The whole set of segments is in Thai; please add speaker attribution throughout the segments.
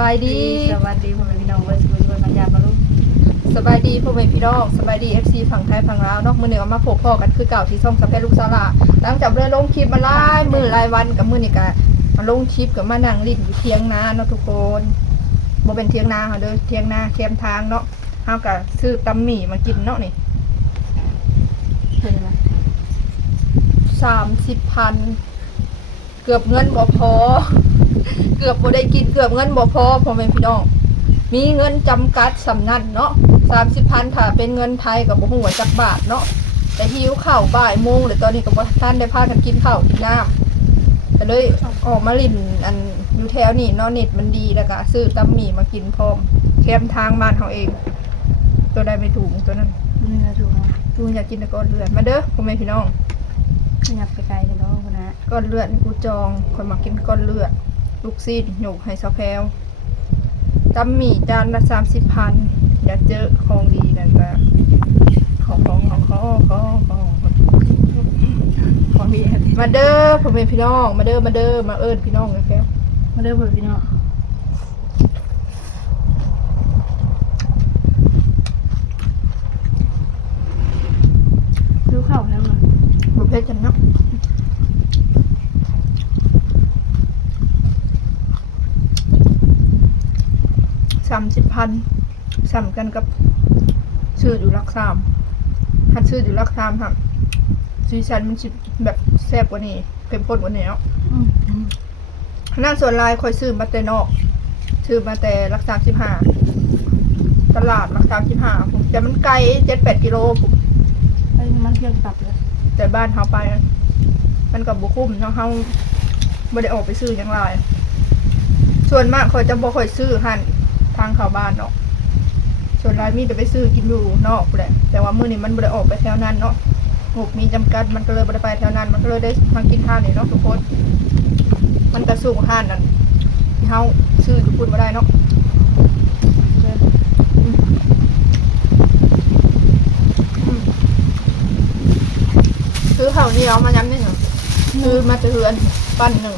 Speaker 1: สบายดี
Speaker 2: สวัสดีพ่อแม่พี่น้องเว้ยสวยๆมายามมาลูก
Speaker 1: สบายดีพ่อแม่พี่น้องสบายดี FC ฝั่งไทยฝั่งลาวเนาะมื้อนี้เอามาพบพ่อกันคือเก่าที่ช่องสัพเพลูกสาลาหลังจากเริ่มลงคลิปมาหลายมื้อหลายวันกับมื้อนี้ก็มาลงคลิปกับมานั่งลิ้นอยู่เทียงนาเนาะทุกคนบ่เป็นเทียงนาค่ะเด้อเทียงนาแคมทางเนาะเฮาก็ซื้อตำหมี่มากินเนาะนี่
Speaker 2: เพิ่นว่า
Speaker 1: 30,000เกือบเงินบ่พอ เกือบบ่ได้กินเกือบเงินบ่พอพ่อแม่พี่น้อง มีเงินจำกัดสำนันเนาะสามสิบพันถ้าเป็นเงินไทยกับบ่ฮู้ว่าจักบาทเนาะแต่หิวข้าวบ่ายโมงหรือตอนนี้ก็บ่ทันได้พากันกินข้าวกินน้ำก็เลยออกมาลินอันอยู่แถวนี้เนาะเน็ตมันดีแล้วก็ซื้อตำหมี่มากินพร้อมแคมทางบ้านเขาเอง ตัวใดไม่ถูกตัวนั้น
Speaker 2: เนื้อถูกเนาะ
Speaker 1: กูอยากกินแต่ก้อนเลือดมาเด้อพ่อแม่พี่น้อง
Speaker 2: ขยับไปไกลเลยเนาะคุณนะ
Speaker 1: ก้อนเลือดนี่กูจองคนมากินก้อนเลือด ลูกซีดหยกให้ซาแพลวตำหมี่จานละสามสิบพันอยากเจอของดีนั่นก็ของของของของของของ
Speaker 2: ขอมีอันนี้
Speaker 1: มาเด้อผมเป็นพี่น้อง มาเด้อมาเด้อมาเอิญพี่น้องกันแค่
Speaker 2: มาเด้อพ่อแม่พี่น้องดูเข้าแล้วมั้ง
Speaker 1: บุเพชรจันเนาะสามสิบ พันสามกันกับชื่ออยู่รักสามหัดชื่ออยู่รักสามครับซีซันมันสิแบบแซ่บกว่านี้เค็มข้นกว่านี้เนาะ
Speaker 2: อืมอืม
Speaker 1: นั่นส่วนลายคอยซื้อมาแต่นอก ซื้อมาแต่รักสามสิบห้าตลาดรักสามสิบห้าผมแต่มันไกลเจ็ดแปดกิโลผม
Speaker 2: ไอ้มันเพียงตับเลย
Speaker 1: แต่บ้านเขาไปอะมันกับบุคุ้มเนาะเขาไม่ได้ออกไปซื้อหยังไรส่วนมากเขาจะบ่ค่อยซื้อหัน ทางเข้าบ้านเนาะส่วนรายมีแต่ไปซื้อกินอยู่นอกแหละแต่ว่ามื้อนี้มันบ่ได้ออกไปแถวนั้นเนาะงบมีจำกัดมันก็เลยบ่ได้ไปแถวนั้น มันก็เลยได้มากินทานนี่เนาะทุกคน มันก็สูงห้านนั่นที่เฮาซื้อทุกคนบ่ได้เนาะ
Speaker 2: เด้อ
Speaker 1: ซื้อข้าวเหนียวมาย้ำนี่หนึ่งซื้อมาจะเฮือนปั้นหนึ่ง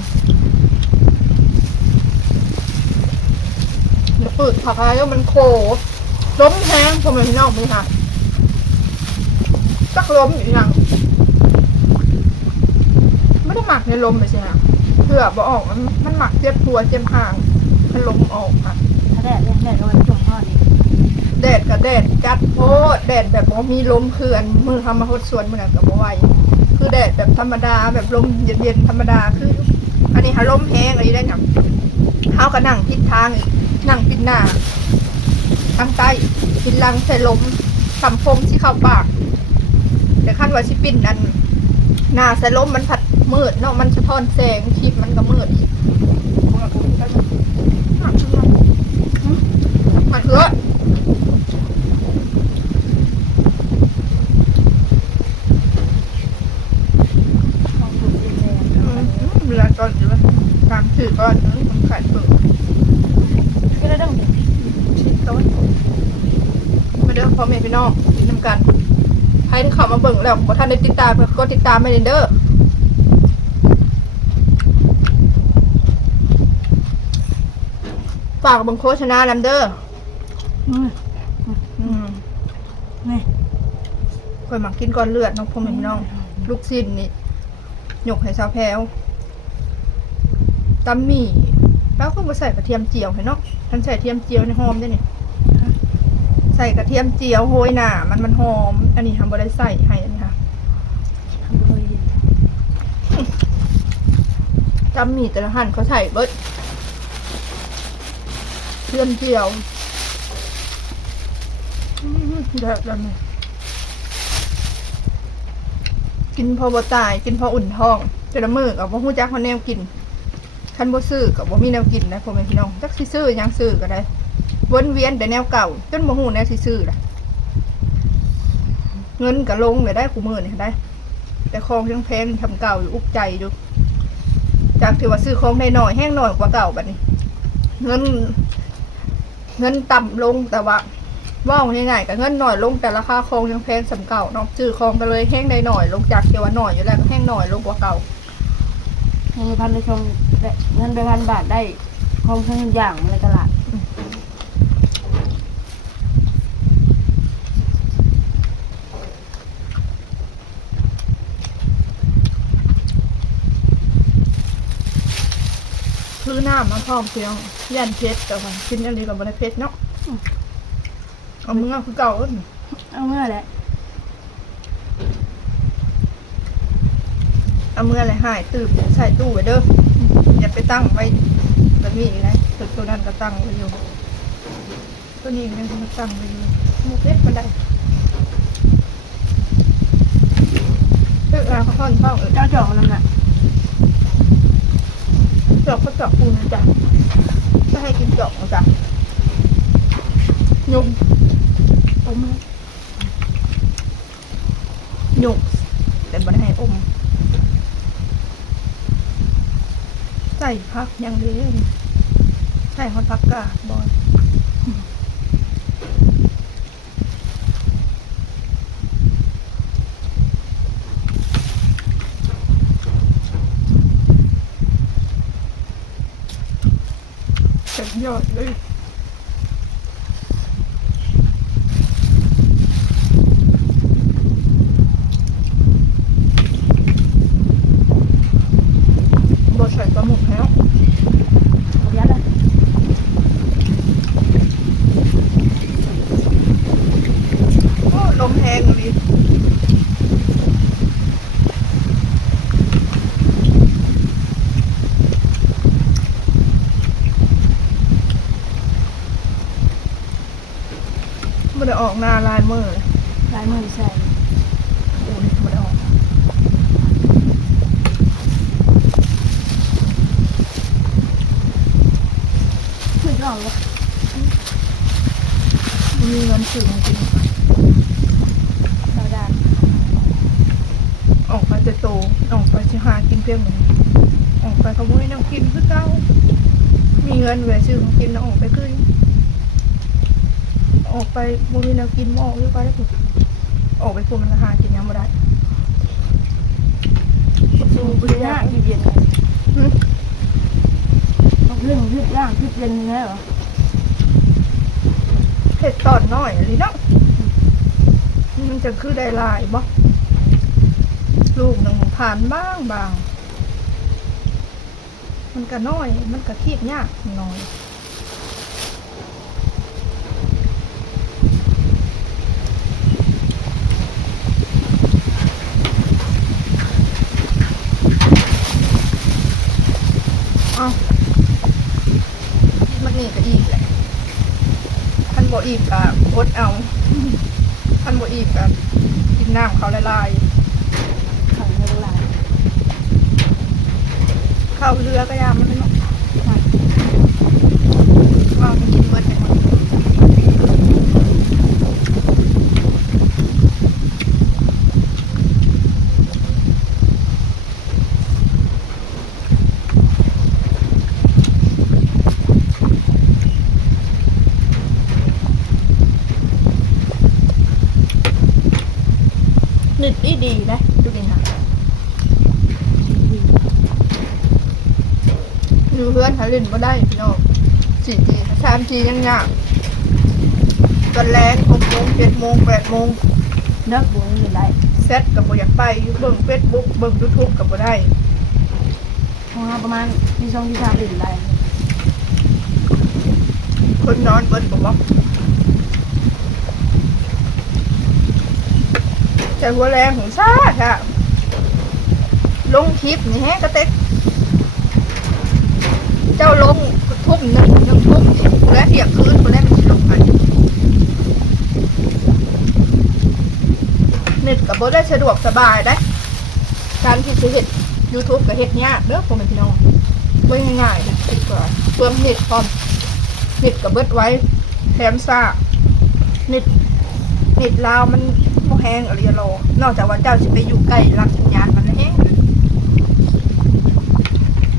Speaker 1: เดี๋ยว ปืดผักอะไรมันโคล้มแห้งผมเป็นพี่น้องพี่ค่ะตักล้มอยู่ย่งไม่ได้หมักในลมเลยใช่ไหมเพื่อบ่ออกมันมันหมักเจ็บตัวเจ็บหางมันลมออกค่ะ
Speaker 2: ถ้าแดดเนี่ยแดดก็มันช่วงทอดี
Speaker 1: แดดกับแดดจัดโพดแดดแบบว่ามีลมคืออันมือทำมาหดสวนเหมือนกับบ่ไหวคือแดดแบบธรรมดาแบบลมเย็นๆธรรมดาคือ อันนี้ฮะลมแห้งอะไรได้หยังเท้าก็นั่งทิศทางอีก นั่งปิดหน้าทางใต้ปิดลังใส่ลมสัมพมที่เข้าปาก แต่ขั้นว่าสิปินอันหน้าใส่ลมมันผัดมืดเนาะมันสะท้อนแสงคลิปมันก็มืดอีกมาเถอะ
Speaker 2: ของถูกดินแดง
Speaker 1: อืมเวลาตอนอยู่ตามถือก้อนนึงมันขายเปิด
Speaker 2: ก็ได้ดังเด็ก
Speaker 1: ชิ้น ต้น มาเด้อพ่อแม่พี่น้องกินน้ำกันใครที่เข้ามาเบิ่งแล้วบ่ท่านได้ติดตามก็กดติดตามไปเด้อฝากเบังโฆษณาลำเด้อ
Speaker 2: อืม
Speaker 1: อืม
Speaker 2: นี่
Speaker 1: คอยหมักกินก้อนเลือดเน้องพ่อแม่พี่น้อง ลูกชิ้นนี่หยกให้สาวแพรวตำหมี่แล้วก็มาใส่กระเทียมเจียวให้เนาะท่านใส่เทียมเจียวในหอมด้วยนี่ใส่กระเทียมเจียวโหยหน่ามันมันหอม อันนี้ทำบได้ใส่ให้อันนี้ค่ะ
Speaker 2: ทำเลยดิ
Speaker 1: ตำหมี่แต่ละหั่นเขาใส่เบิดเทียมเจียวอืมเด็ดแล้วนี่กินพอบตาย กินพออุ่นท้องแต่ละมือกับว่าหูจักเขาแนวกินคันบ่ซื้อกับบ่ามีแนวกินนะพ่อแม่พี่น้องจักซื้อยังซื้อก็ได้ วนเวียนแต่แนวเก่า จนบ่ฮู้แนวซื้อล่ะเงินก็ลงเลยได้กูมือนี่ได้ แต่ของยังแพงทำเก่าอยู่อุกใจอยู่ จากที่ว่าซื้อของได้หน้อยแห้งหน้อยกว่าเก่าบัดนี้ เงิน เงินต่ำลงแต่ว่าว่าง่ายๆก็เงินหน้อยลงแต่ราคาของยังแพงสำเก่าเนาะซื้อของก็เลยแห้งได้หน้อยลงจากเทว่าน้อยอยู่แล้วก็แห้งหน้อยลงกว่าเก่า
Speaker 2: เงินพันไปชมเงินไปพันบาทได้ของทั้งอย่างในตลาด
Speaker 1: ซื้อน้ำมาพร้อมเพียงยันเพชรแต่ว่ากินอันนี้กับบริเพชรเนาะเอามือคือเก่าเอิ้น
Speaker 2: เอาเมื่อแหละ
Speaker 1: เอามืออะไรหายตื่นใส่ตู้ไว้เด้ออย่าไปตั้งไว้แบบนี้นะตัวตัวนั้นก็ตั้งไว้อยู่ตัวนี้ก็มันตั้งไว้อยู่หมูเพชรมันได้เลือกเอาข้าวท่อนเออ
Speaker 2: เจ้าจอกลำน่ะ
Speaker 1: เจาะก็เจาะปูนะจ๊ะก็ให้กินเจาะนะจ๊ะยุง
Speaker 2: อมยุ
Speaker 1: งแต่บันให้อม ใส่พักยังเดียวใส่ฮอนพักกาบอล ยบดใส่ปลาหมึกแล้ว
Speaker 2: เอายัดเลย
Speaker 1: โอ้ลมแห้งเลยมันได้ ออกหน้าลายมือลย
Speaker 2: ลายมือใส่
Speaker 1: อ้นี่มันได้ออก
Speaker 2: ไม่ต้องหรอก
Speaker 1: มีเงินสื่อจริง
Speaker 2: เราได้
Speaker 1: ออกไปจะโตออกไปจะหากินเพียงหนึ่งออกไปขโมยน้ำกินคือเก้ามีเงินแหวซื้อของกินแล้วออกไปคือ ออกไปบ่มีแนวกินบ่ออกหรือไปได้ปุ๊บออกไปปุ๊บมันหากินยังบ่ได้
Speaker 2: ดูบริยากเย็น
Speaker 1: หึ
Speaker 2: เรื่องยืดย่างยืดเย็นนี่เหรอ
Speaker 1: เผ็ดตอนน้อยอะไรเนาะมันจะคือได้หลายบ่ลูกหนึ่งผ่านบ้างบาง มันก็น้อย มันก็คีบยากน้อย นนี่ก็อีกแหละคันบ่อีกก็อดเอาคันบ่อีกก็กินน้ำเขาละลาย
Speaker 2: เขาเงินลาย
Speaker 1: เข้าเรือก็ยามมันเนาะว่ามันกินเบิดไปหมด นึกอีดีนะดูดิค่ะอยู่เพื่อนหาเล่นมาได้พี่น้องสี่จีสามจียังยากตอนแรงหกโมงเจ็ดโมงแปดโมง
Speaker 2: เลิกบุญอยู่ได้
Speaker 1: เซ็ตกับบ่อยากไปเบิ่งเฟซบุ๊กเบิ่งยูทูบกับบ่ได้
Speaker 2: เพราะว่าประมาณที่สองที่สามอยู่ได้
Speaker 1: คนนอนเบิดบ่บอก แต่หัวแรงของซาค่ะ ลงคลิปนี่แฮะกระเต็กเจ้าลงทุ่มหนึ่งหนึ่งทุ่มและเที่ยงคืนคนแรกมันสิลงไปเน็ตกับบได้สะดวกสบายได้ การที่จะเห็ด YouTube กับเห็ดยากเด้อพ่อแม่พี่น้องไม่ง่ายๆเลยคิดว่าเพิ่มเน็ตพร้อมเน็ตกับเบิดไว้แถมซ่าเน็ต เน็ตลาวมันบ่แห้งอะไรโลนอกจากว่าเจ้าสิไปอยู่ใกล้รักสัญญาณมันแห้ง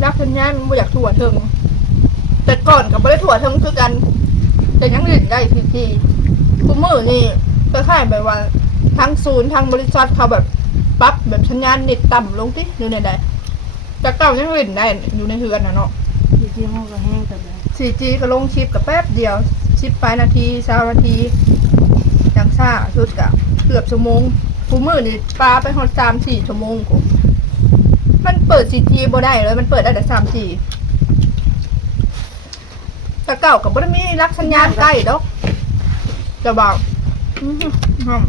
Speaker 1: รักสัญญาณมันบ่อยากถั่วถึง แต่ก่อนกับบ่ได้ถั่วถึงคือกัน แต่ยังอื่นได้ทีทีคุมือนี่ก็ค่ายแบบว่าทั้งศูนย์ทั้งบริษัทเขาแบบปรับแบบสัญญาณเน็ตต่ำลงที่อยู่ในใดแต่เก่ายังอื่นได้อยู่ในเฮือนนะเนาะ
Speaker 2: อยู่ที่ห้องก็แห้งแต่เลย
Speaker 1: 4G ก็ลงชิปกับแป๊บเดียวชิปไปนาทีสานาที จังซ่าชุดกะเกือบชั่วโมงคูมือนี่ปลาไปหอดสามสี่ชั่วโมงกูมันเปิด 4G บ่ได้เลย มันเปิดได้แต่ 3G ถ้าเก่ากับบ่ได้มีรักสัญญาณใกล้ดอกจะบอกอื้อหืออืม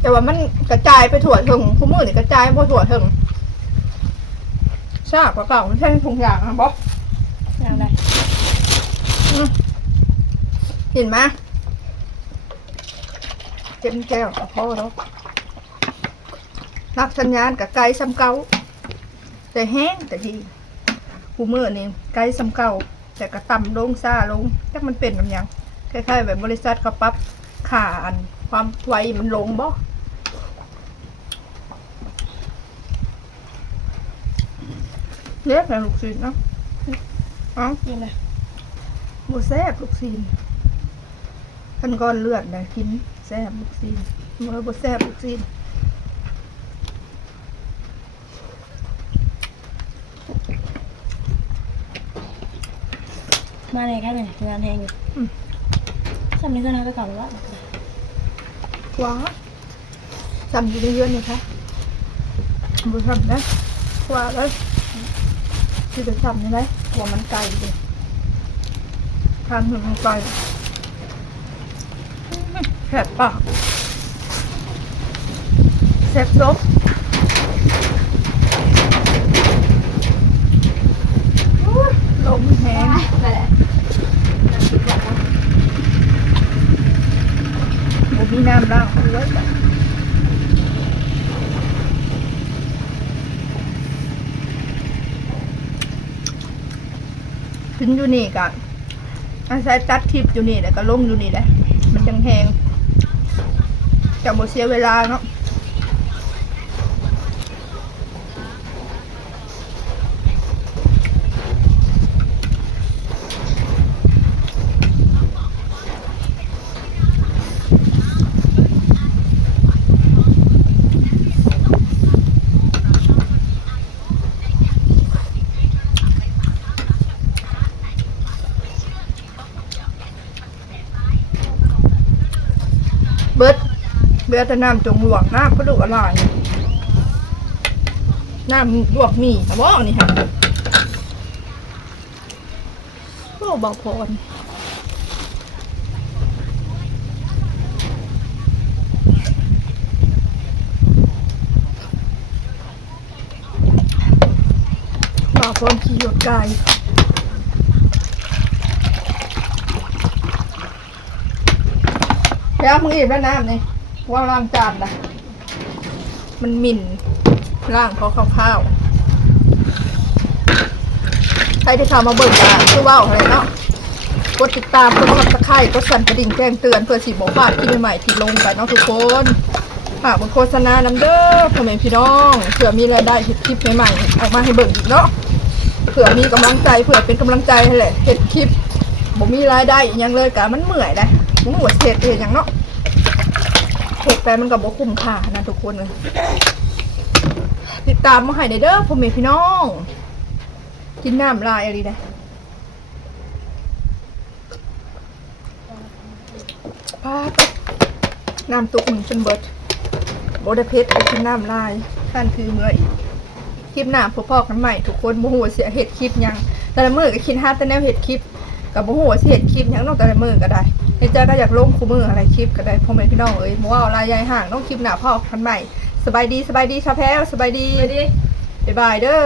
Speaker 1: แต่ว่ามันกระจายไปทั่วถึงคู่มือนี่กระจายไปทั่วถึงทราบกว่าเก่ามันใช่ทุกอย่างนะบ๊อบ
Speaker 2: อย่างไร
Speaker 1: เห็นไหม เจ็มแก้วกับพ่อแล้วรักสัญญาณกับไกลซ้ำเก่าแต่แห้งแต่ดีคู่มือนี่ไกลซ้ำเก่าแต่ก็ต่ำลงซ่าลงจักมันเป็นแบบหยังคล้ายๆแบบบริษัทเขาปรับขาอันความไวมันลงบ่เล็กนะลูกศิษย์เนาะเอ้า
Speaker 2: กินเลย
Speaker 1: บแซ่บลูกซีนท่านก้อนเลือดนะกิน แซ่บลูกซีนเมื่อบแซ่บลูกซีน
Speaker 2: มาในแค่ไหนงานแหงอยู่สำนึกกันนะไปก่อนว่า
Speaker 1: ว้าจำอยู่ในเยอะนี่คะบุทำนะว่าแล้วที่จะจำนี่ไหมกลัวมันไกลเลยทางหนึ่งมันไกล แผดปากแซ่บซบอุ๊ยลมแห้งผมมีน้ำล้างเอาไว้จ้ะถึงอยู่นี่กะอาศัยตัดคลิปอยู่นี่แล้วก็ลงอยู่นี่แหละมันจังแหง จะหมดเสียเวลาเนาะเบิด เบือแต่น้ำจงหลวงน้ำก็ดูอร่อยน้ำลวกหมี่แต่ว่านี่ค่ะโอ้บาพรเบาพรขี่หยดกายแล้วมึงอิ่มแล้วน้ำนี่ ว่าล้างจานนะมันหมิ่นล่างเพราะข้าวๆใครที่เข้ามาเบิกกันคือว่าอะไรเนาะกดติดตามกดซับสไครต์กดสั่นกระดิ่งแจ้งเตือนเพื่อสีบอกพลาดคลิปใหม่ๆที่ลงไปเนาะทุกคนฝากบนโฆษณานำเด้อพ่อแม่พี่น้องเผื่อมีรายได้เห็ดคลิปใหม่ๆออกมาให้เบิ่งอีกเนาะเผื่อมีกำลังใจเผื่อเป็นกำลังใจให้แหละเห็ดคลิปบ่มีรายได้อหยังเลยกะมันเหมื่อยได้มึงหัวเห็ดเห็ดหยังเนาะ เห็ดไปมันกับบคุ้มค่านะทุกคนเลยติดตามมาให้เด้อพ่อแม่พี่น้อง กินน้ำลายอะไรได้ปาดน้ำตุกมันจนเบิดโบไดเพชรไปกินน้ำลายท่านคือเมื่อยคลิปหน้าพบพ่อกันใหม่ทุกคนโมโหเสียเห็ดคลิปยัง แต่ละมือก็คิดฮาแต่แนวเห็ดคลิป กับโมโหเสียเห็ดคลิปหยังนอกแต่ละมือก็ได้ในใจก็อยากลงคู่มืออะไรคลิปก็ได้พ่อแม่พี่น้องเอ้ยมัวเอาลายยายห่างต้องคลิปหนาพ่อกันใหม่สบายดีสบายดีชาแพ้วสบายดี
Speaker 2: ไปดิ
Speaker 1: บ๊ายบายเด้อ